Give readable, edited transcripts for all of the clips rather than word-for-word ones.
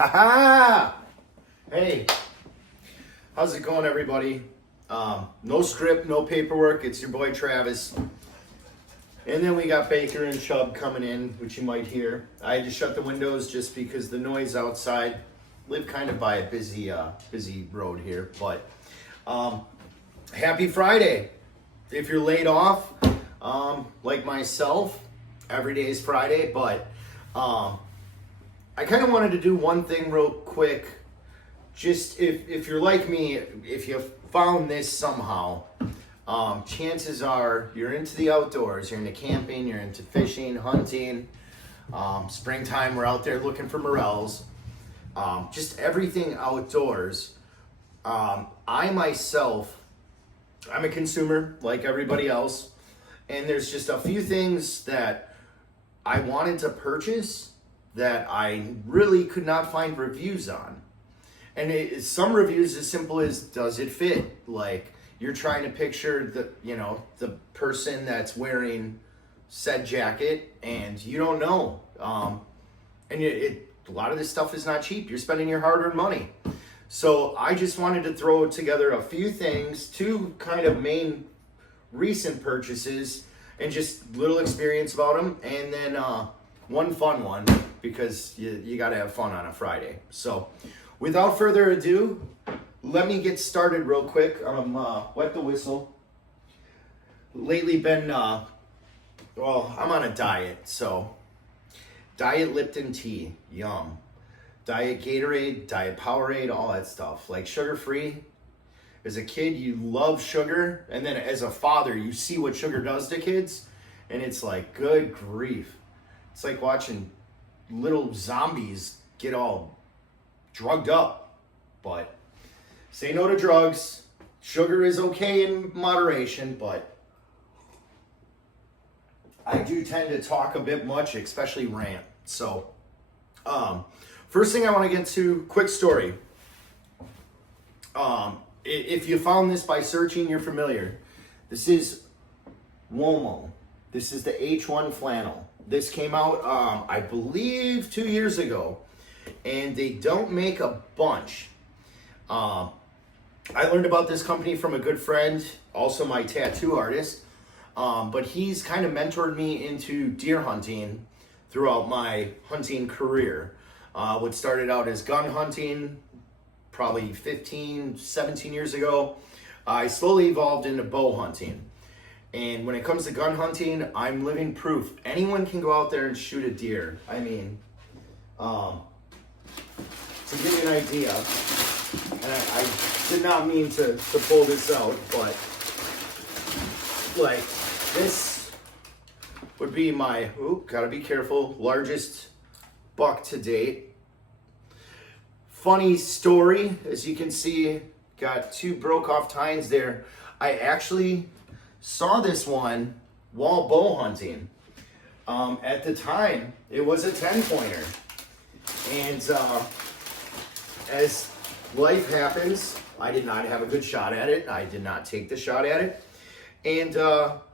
Ha! Hey, how's it going, everybody? No script, no paperwork. It's your boy Travis. And then we got Baker and Chubb coming in, which you might hear. I had to shut the windows just because the noise outside. Live kind of by a busy road here, but happy Friday. If you're laid off, like myself, every day is Friday, but I kind of wanted to do one thing real quick. Just if you're like me, if you found this somehow, chances are you're into the outdoors, you're into camping, you're into fishing, hunting, springtime, we're out there looking for morels, just everything outdoors. I myself, I'm a consumer like everybody else, and there's just a few things that I wanted to purchase that I really could not find reviews on. And some reviews as simple as, does it fit? Like, you're trying to picture the person that's wearing said jacket, and you don't know. And a lot of this stuff is not cheap. You're spending your hard-earned money. So I just wanted to throw together a few things, two kind of main recent purchases, and just little experience about them, and then one fun one, because you got to have fun on a Friday. So without further ado, let me get started real quick. Wet the whistle. Lately been, I'm on a diet, so Diet Lipton tea, yum. Diet Gatorade, Diet Powerade, all that stuff. Like sugar-free. As a kid, you love sugar, and then as a father, you see what sugar does to kids, and it's like, good grief. It's like watching little zombies get all drugged up. But say no to drugs. Sugar is okay in moderation, but I do tend to talk a bit much, especially rant. So, first thing I want to get to, quick story. If you found this by searching, you're familiar. This is Womo. This is the H1 flannel. This came out, I believe, 2 years ago, and they don't make a bunch. I learned about this company from a good friend, also my tattoo artist, but he's kind of mentored me into deer hunting throughout my hunting career. What started out as gun hunting, probably 15, 17 years ago, I slowly evolved into bow hunting. And when it comes to gun hunting, I'm living proof. Anyone can go out there and shoot a deer. I mean, to give you an idea, and I did not mean to pull this out, but like this would be my, gotta be careful, largest buck to date. Funny story, as you can see, got two broke off tines there. I actually saw this one while bow hunting. At the time, it was a 10-pointer. And as life happens, I did not have a good shot at it. I did not take the shot at it. And about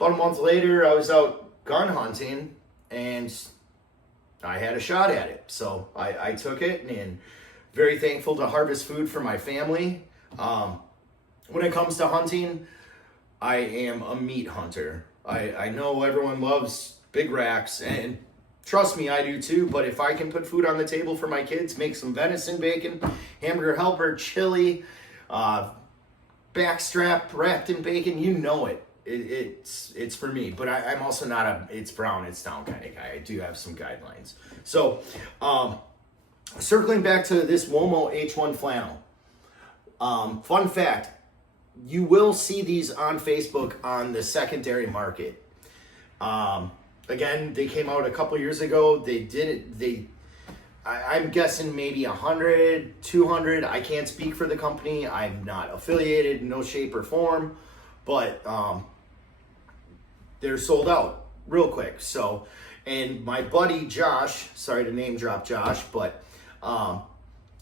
a month later, I was out gun hunting, and I had a shot at it. So I took it, and very thankful to harvest food for my family. When it comes to hunting, I am a meat hunter. I know everyone loves big racks, and trust me, I do too, but if I can put food on the table for my kids, make some venison bacon, hamburger helper, chili, backstrap wrapped in bacon, you know it. It's for me, but I'm also not a it's brown, it's down kind of guy. I do have some guidelines. So, circling back to this Womo H1 flannel. Fun fact, you will see these on Facebook on the secondary market. Again, they came out a couple years ago. I'm guessing maybe 100, 200. I can't speak for the company. I'm not affiliated in no shape or form, but they're sold out real quick. So, and my buddy Josh, sorry to name drop Josh, but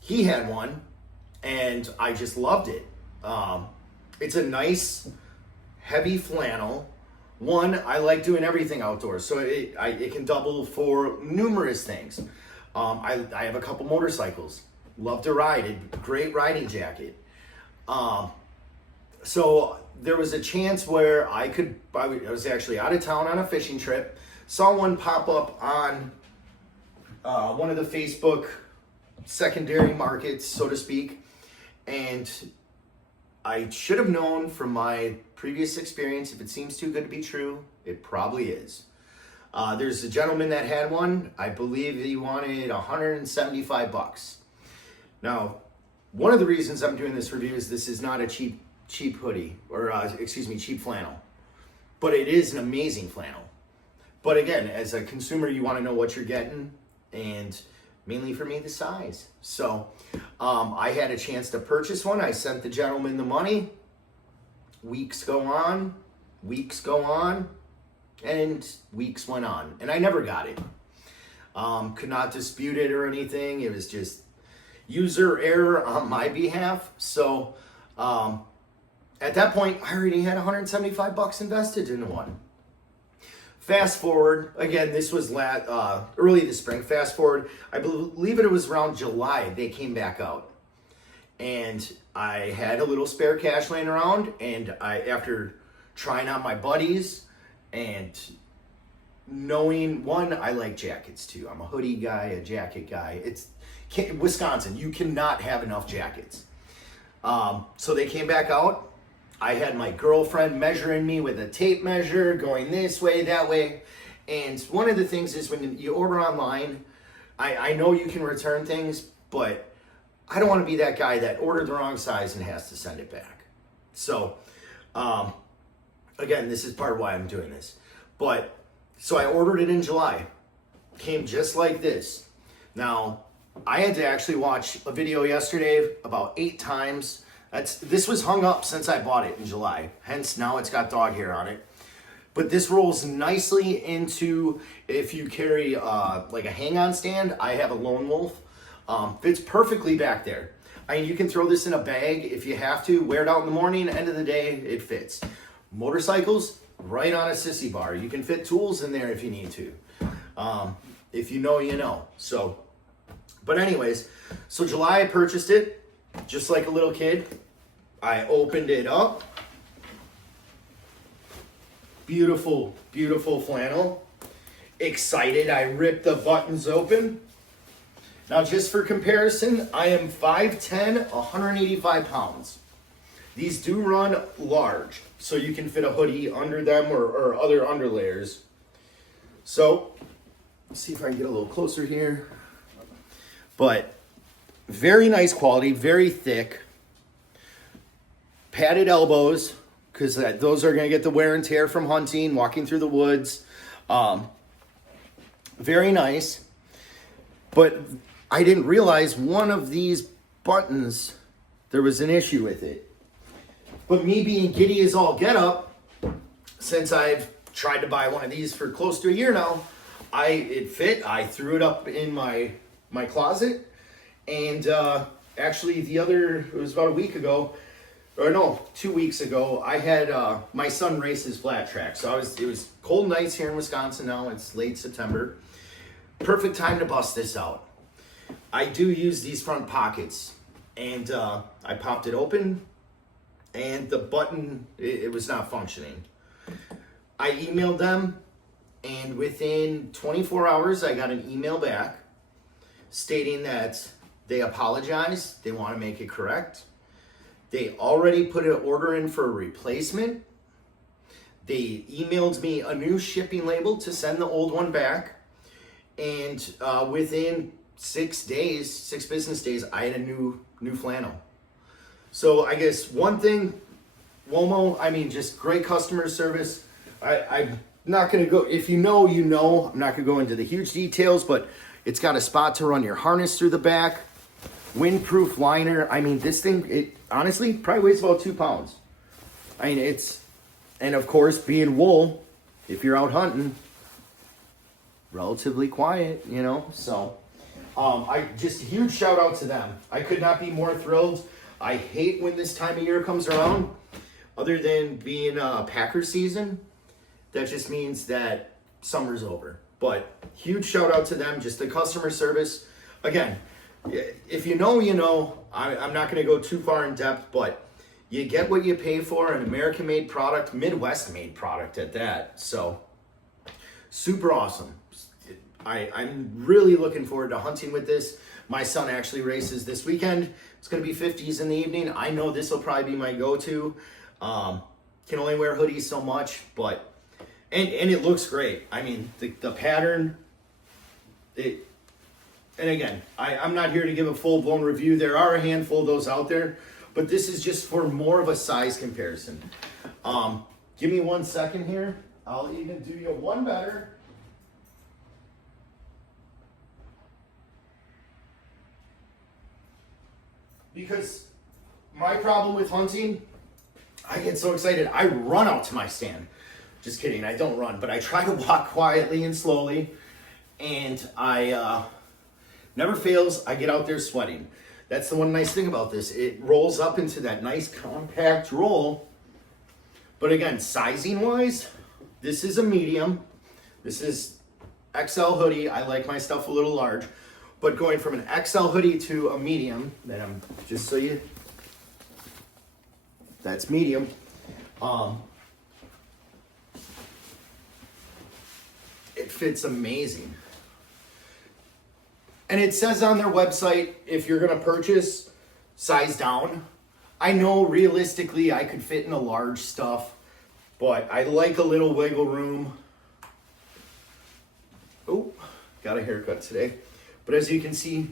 he had one, and I just loved it. It's a nice, heavy flannel. One, I like doing everything outdoors, so it can double for numerous things. I have a couple motorcycles. Love to ride. Great riding jacket. So there was a chance where I was actually out of town on a fishing trip. Saw one pop up on one of the Facebook secondary markets, so to speak. And I should have known from my previous experience, if it seems too good to be true, it probably is. There's a gentleman that had one. I believe he wanted 175 bucks. Now, one of the reasons I'm doing this review is this is not a cheap hoodie, or cheap flannel. But it is an amazing flannel. But again, as a consumer, you want to know what you're getting, and mainly for me, the size. So I had a chance to purchase one. I sent the gentleman the money. Weeks go on, and weeks went on, and I never got it. Could not dispute it or anything. It was just user error on my behalf. So at that point, I already had 175 bucks invested into one. Fast forward, again, this was early this spring. Fast forward, I believe it was around July, they came back out. And I had a little spare cash laying around, and after trying out my buddies and knowing, one, I like jackets too. I'm a hoodie guy, a jacket guy. Wisconsin, you cannot have enough jackets. So they came back out. I had my girlfriend measuring me with a tape measure, going this way, that way. And one of the things is when you order online, I know you can return things, but I don't want to be that guy that ordered the wrong size and has to send it back. So, again, this is part of why I'm doing this. So I ordered it in July. Came just like this. Now, I had to actually watch a video yesterday about 8 times. This was hung up since I bought it in July. Hence, now it's got dog hair on it. But this rolls nicely into, if you carry like a hang-on stand. I have a Lone Wolf. Fits perfectly back there. I mean, you can throw this in a bag if you have to. Wear it out in the morning. End of the day, it fits. Motorcycles, right on a sissy bar. You can fit tools in there if you need to. If you know, you know. So, but anyways, so July I purchased it, just like a little kid. I opened it up. Beautiful, beautiful flannel. Excited, I ripped the buttons open. Now, just for comparison, I am 5'10", 185 pounds. These do run large, so you can fit a hoodie under them or other underlayers. So, let's see if I can get a little closer here. But very nice quality, very thick. Padded elbows, because those are going to get the wear and tear from hunting, walking through the woods. Very nice. But I didn't realize one of these buttons, there was an issue with it. But me being giddy as all get up, since I've tried to buy one of these for close to a year now, it fit. I threw it up in my closet. And actually it was about a week ago, or no, 2 weeks ago, I had my son race his flat track. So it was cold nights here in Wisconsin now. It's late September. Perfect time to bust this out. I do use these front pockets, and I popped it open, and the button, it was not functioning. I emailed them, and within 24 hours, I got an email back stating that they apologize, they want to make it correct. They already put an order in for a replacement. They emailed me a new shipping label to send the old one back. And within 6 business days, I had a new flannel. So I guess one thing, Womo, I mean, just great customer service. I'm not going to go, if you know, you know. I'm not going to go into the huge details, but it's got a spot to run your harness through the back. Windproof liner. I mean, this thing, it honestly probably weighs about 2 pounds. I mean, and of course, being wool, if you're out hunting, relatively quiet, you know. So, I just huge shout out to them. I could not be more thrilled. I hate when this time of year comes around. Other than being Packer season, that just means that summer's over. But huge shout out to them, just the customer service. Again, if you know, you know. I'm not going to go too far in depth, but you get what you pay for, an American-made product, Midwest-made product at that. So, super awesome. I'm really looking forward to hunting with this. My son actually races this weekend. It's going to be 50s in the evening. I know this will probably be my go-to. Can only wear hoodies so much, but and it looks great. I mean, the pattern, and again, I'm not here to give a full-blown review. There are a handful of those out there, but this is just for more of a size comparison. Give me 1 second here. I'll even do you one better. Because my problem with hunting, I get so excited, I run out to my stand. Just kidding, I don't run, but I try to walk quietly and slowly, and I never fails, I get out there sweating. That's the one nice thing about this. It rolls up into that nice compact roll. But again, sizing wise, this is a medium. This is XL hoodie. I like my stuff a little large. But going from an XL hoodie to a medium, that I'm just so you, that's medium. It fits amazing. And it says on their website, if you're gonna purchase, size down. I know realistically I could fit in a large stuff, but I like a little wiggle room. Oh, got a haircut today. But as you can see,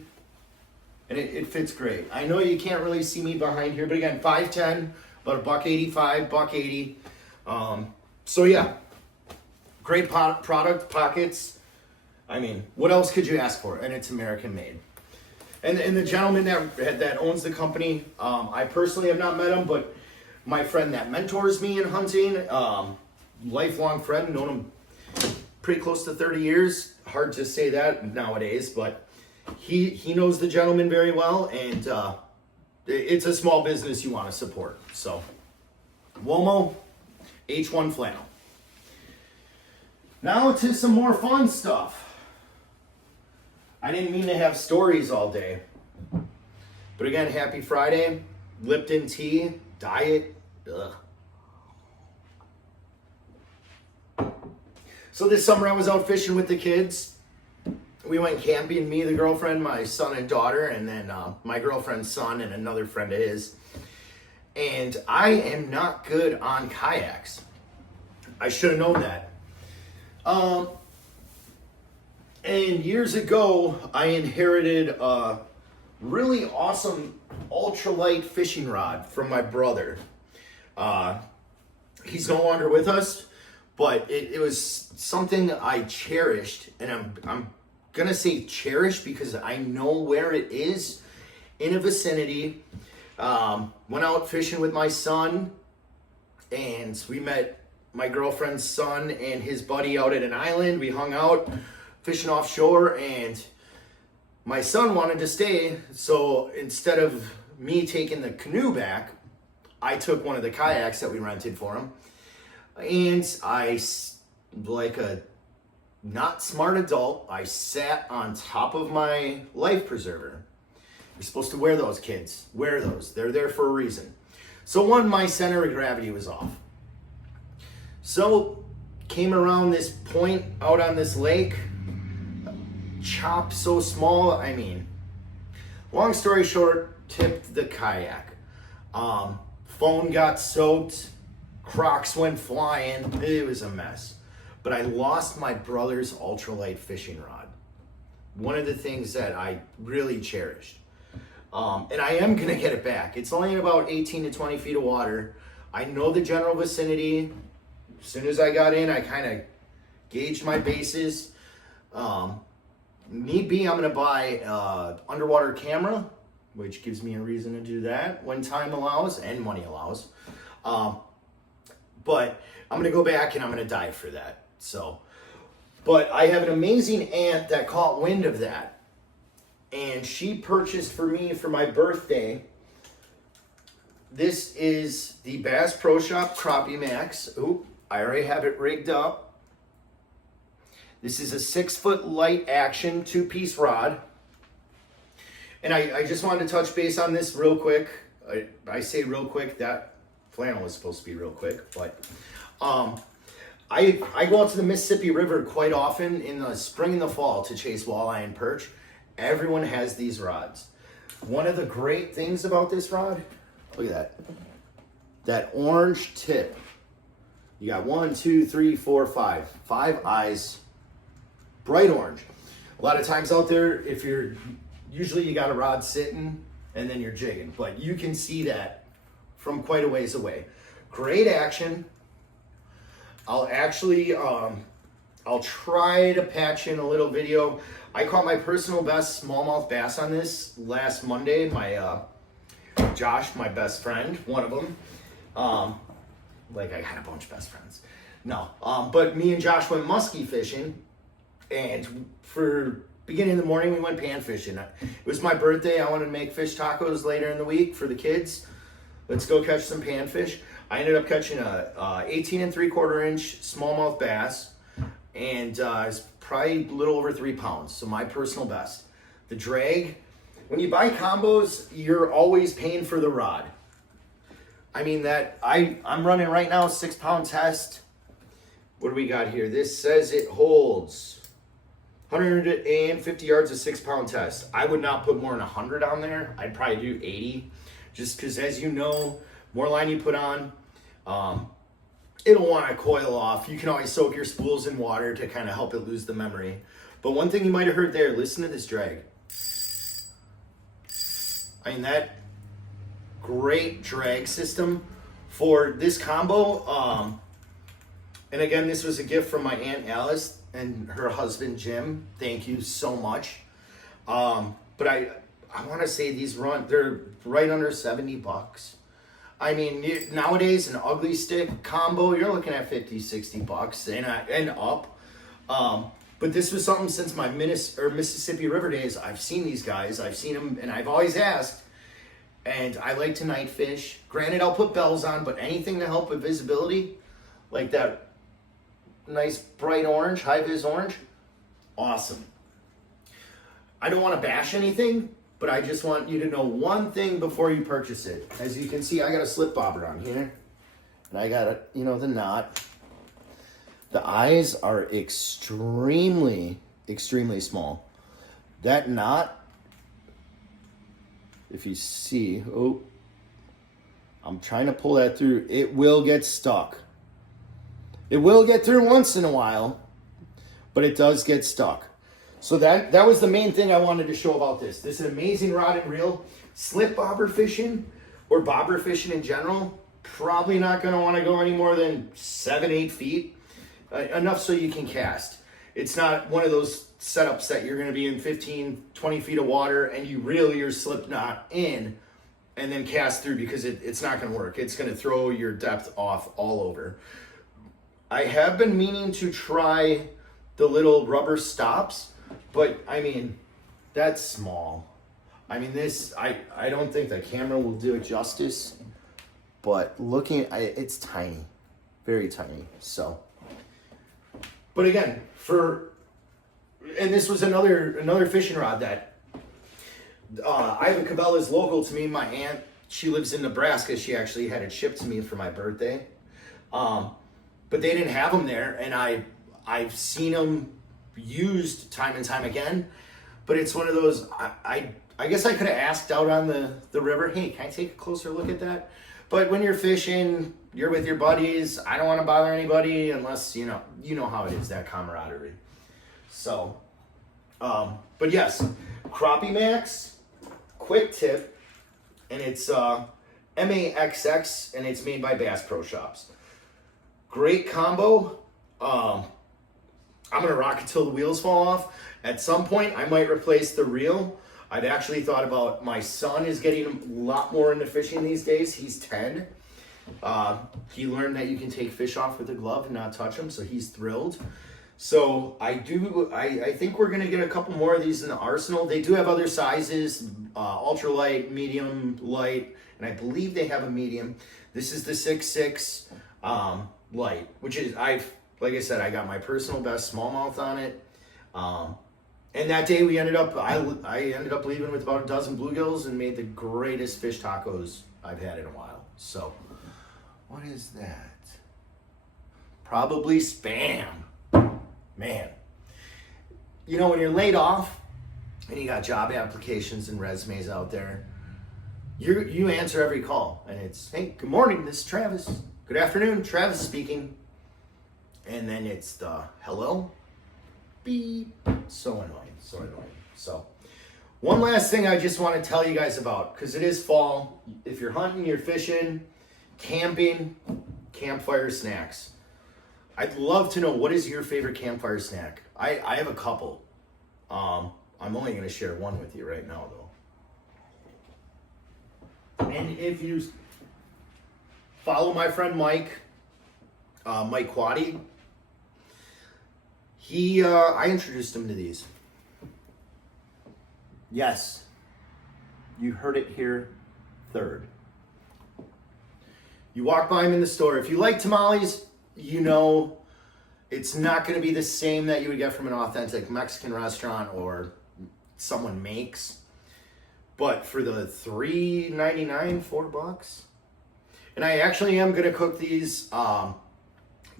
and it fits great. I know you can't really see me behind here, but again, 5'10", about $185, $180. So yeah, great product, pockets. I mean, what else could you ask for? And it's American made. And the gentleman that owns the company, I personally have not met him, but my friend that mentors me in hunting, lifelong friend, known him pretty close to 30 years. Hard to say that nowadays, but he knows the gentleman very well, and it's a small business you want to support. So, Womo H1 flannel. Now to some more fun stuff. I didn't mean to have stories all day, but again, happy Friday. Lipton tea, diet. Ugh. So this summer I was out fishing with the kids. We went camping, me, the girlfriend, my son and daughter, and then my girlfriend's son and another friend of his. And I am not good on kayaks. I should have known that. And years ago, I inherited a really awesome ultralight fishing rod from my brother. He's no longer with us, but it was something I cherished, and I'm gonna say cherished because I know where it is in a vicinity. Went out fishing with my son, and we met my girlfriend's son and his buddy out at an island. We hung out fishing offshore, and my son wanted to stay, so instead of me taking the canoe back, I took one of the kayaks that we rented for him, and I, like a not smart adult, I sat on top of my life preserver. You're supposed to wear those, kids. Wear those. They're there for a reason. So one, my center of gravity was off. So came around this point out on this lake, chop so small, I mean, long story short, tipped the kayak. Phone got soaked, Crocs went flying, it was a mess. But I lost my brother's ultralight fishing rod. One of the things that I really cherished. And I am gonna get it back. It's only about 18 to 20 feet of water. I know the general vicinity. As soon as I got in, I kind of gauged my bases. Need be, I'm gonna buy an underwater camera, which gives me a reason to do that when time allows and money allows. But I'm gonna go back and I'm gonna dive for that. So, but I have an amazing aunt that caught wind of that, and she purchased for me for my birthday. This is the Bass Pro Shop Crappie Maxx. Oop, I already have it rigged up. This is a 6-foot light action 2-piece rod. And I just wanted to touch base on this real quick. I say real quick, that flannel was supposed to be real quick, but I go out to the Mississippi River quite often in the spring and the fall to chase walleye and perch. Everyone has these rods. One of the great things about this rod, look at that orange tip. You got 1, 2, 3, 4, 5. 5 eyes, bright orange. A lot of times out there, usually you got a rod sitting and then you're jigging, but you can see that from quite a ways away. Great action. I'll actually, I'll try to patch in a little video. I caught my personal best smallmouth bass on this last Monday. My, Josh, my best friend, one of them. Like I had a bunch of best friends. No, but me and Josh went muskie fishing, and for beginning of the morning we went pan fishing. It was my birthday. I wanted to make fish tacos later in the week for the kids. Let's go catch some panfish. I ended up catching a 18 3/4 inch smallmouth bass, and it's probably a little over 3 pounds. So my personal best. The drag, when you buy combos, you're always paying for the rod. I mean that I'm running right now a 6-pound test. What do we got here? This says it holds 150 yards, a 6-pound test. I would not put more than 100 on there. I'd probably do 80, just because, as you know, more line you put on, it'll want to coil off. You can always soak your spools in water to kind of help it lose the memory. But one thing you might have heard there, listen to this drag. I mean, that great drag system for this combo. And again, this was a gift from my Aunt Alice and her husband Jim. Thank you so much. But I want to say they're right under $70. I mean, nowadays an ugly stick combo, you're looking at $50-$60 and up. But this was something since my Mississippi River days. I've seen these guys. I've seen them, and I've always asked. And I like to night fish. Granted, I'll put bells on, but anything to help with visibility, like that nice bright orange, high vis orange, awesome. I don't want to bash anything, but I just want you to know one thing before you purchase it. As you can see, I got a slip bobber on here, and I got the knot. The eyes are extremely, extremely small. That knot, if you see, I'm trying to pull that through. It will get stuck. It will get through once in a while, but it does get stuck. So that was the main thing I wanted to show about this. This is an amazing rod and reel. Slip bobber fishing or bobber fishing in general, probably not going to want to go any more than 7-8 feet. Enough so you can cast. It's not one of those setups that you're going to be in 15-20 feet of water and you reel your slip knot in and then cast through, because it's not going to work. It's going to throw your depth off all over. I have been meaning to try the little rubber stops, but I mean, that's small. I mean, this, I don't think the camera will do it justice, but it's tiny, very tiny. So, but again, and this was another fishing rod that Ivan Cabela is local to me. My aunt, she lives in Nebraska. She actually had it shipped to me for my birthday. But they didn't have them there, and I've seen them used time and time again. But it's one of those, I guess I could have asked out on the river, hey, can I take a closer look at that? But when you're fishing, you're with your buddies. I don't want to bother anybody unless, you know how it is, that camaraderie. So, but yes, Crappie Maxx, quick tip, and it's MAXX, and it's made by Bass Pro Shops. Great combo. I'm gonna rock it till the wheels fall off. At some point, I might replace the reel. I've actually thought about, my son is getting a lot more into fishing these days. He's 10. He learned that you can take fish off with a glove and not touch them, so he's thrilled. So I think we're gonna get a couple more of these in the arsenal. They do have other sizes, ultralight, medium, light, and I believe they have a medium. This is the 6.6 light, which is, like I said, I got my personal best smallmouth on it. And that day we ended up, I ended up leaving with about a dozen bluegills and made the greatest fish tacos I've had in a while. So, what is that? Probably spam. Man. You know, when you're laid off and you got job applications and resumes out there, you answer every call. And it's, hey, good morning, this is Travis. Good afternoon, Travis speaking. And then it's the hello, beep. So annoying, so annoying. So, one last thing I just want to tell you guys about, because it is fall. If you're hunting, you're fishing, camping, campfire snacks. I'd love to know, what is your favorite campfire snack? I have a couple. I'm only going to share one with you right now, though. And if you follow my friend Mike Quaddy, I introduced him to these. Yes, you heard it here third. You walk by him in the store. If you like tamales, you know it's not going to be the same that you would get from an authentic Mexican restaurant or someone makes. But for the $3.99, $4, and I actually am going to cook these.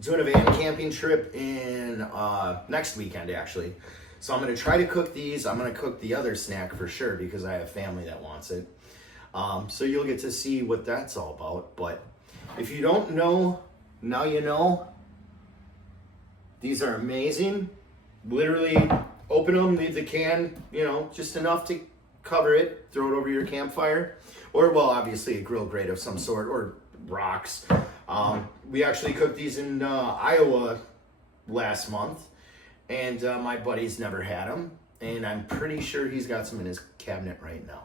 Doing a van camping trip in next weekend, actually. So I'm going to try to cook these. I'm going to cook the other snack for sure because I have family that wants it. So you'll get to see what that's all about. But if you don't know, now you know. These are amazing. Literally open them, leave the can, just enough to cover it. Throw it over your campfire. Or, well, obviously a grill grate of some sort, or rocks. We actually cooked these in Iowa last month, and my buddy's never had them, and I'm pretty sure he's got some in his cabinet right now.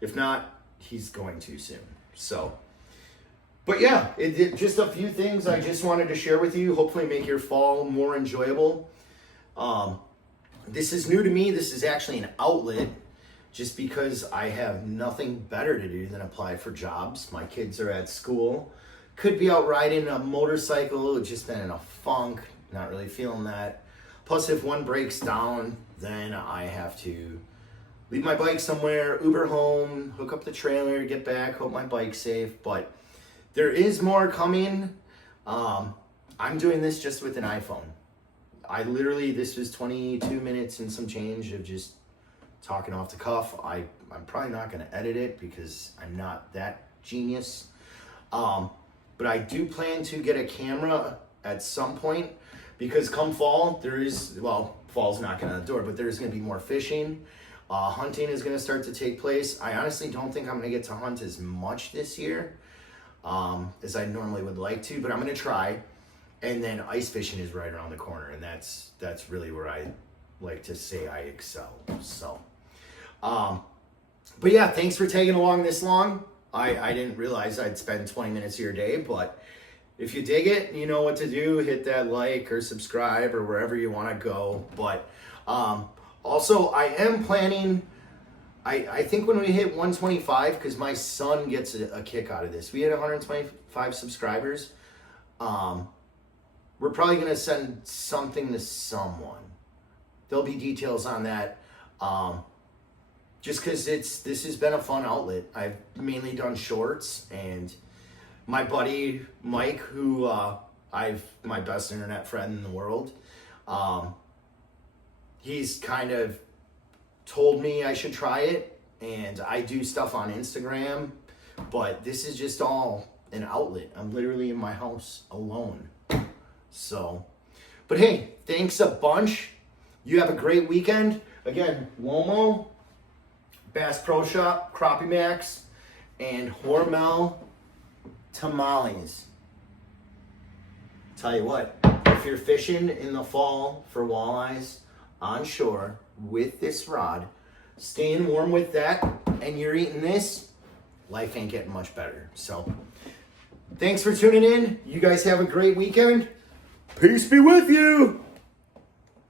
If not, he's going to soon. So, but yeah, just a few things I just wanted to share with you, hopefully make your fall more enjoyable. This is new to me. This is actually an outlet, just because I have nothing better to do than apply for jobs. My kids are at school. Could be out riding a motorcycle, just been in a funk, not really feeling that. Plus, if one breaks down, then I have to leave my bike somewhere, Uber home, hook up the trailer, get back, hope my bike's safe. But there is more coming. I'm doing this just with an iPhone. This was 22 minutes and some change of just talking off the cuff. I'm probably not going to edit it because I'm not that genius. But I do plan to get a camera at some point because come fall, fall's knocking on the door, but there's going to be more fishing. Hunting is going to start to take place. I honestly don't think I'm going to get to hunt as much this year as I normally would like to, but I'm going to try. And then ice fishing is right around the corner, and that's really where I like to say I excel. So, but yeah, thanks for tagging along this long. I didn't realize I'd spend 20 minutes of your day, but if you dig it, you know what to do. Hit that like or subscribe or wherever you want to go. But also, I am planning, I think when we hit 125, because my son gets a kick out of this. We had 125 subscribers. We're probably going to send something to someone. There'll be details on that. Just because this has been a fun outlet. I've mainly done shorts, and my buddy Mike, who my best internet friend in the world, he's kind of told me I should try it, and I do stuff on Instagram, but this is just all an outlet. I'm literally in my house alone. So, but hey, thanks a bunch. You have a great weekend. Again, Womo, Bass Pro Shop, Crappie Maxx, and Hormel tamales. Tell you what, if you're fishing in the fall for walleyes on shore with this rod, staying warm with that, and you're eating this, life ain't getting much better. So, thanks for tuning in. You guys have a great weekend. Peace be with you.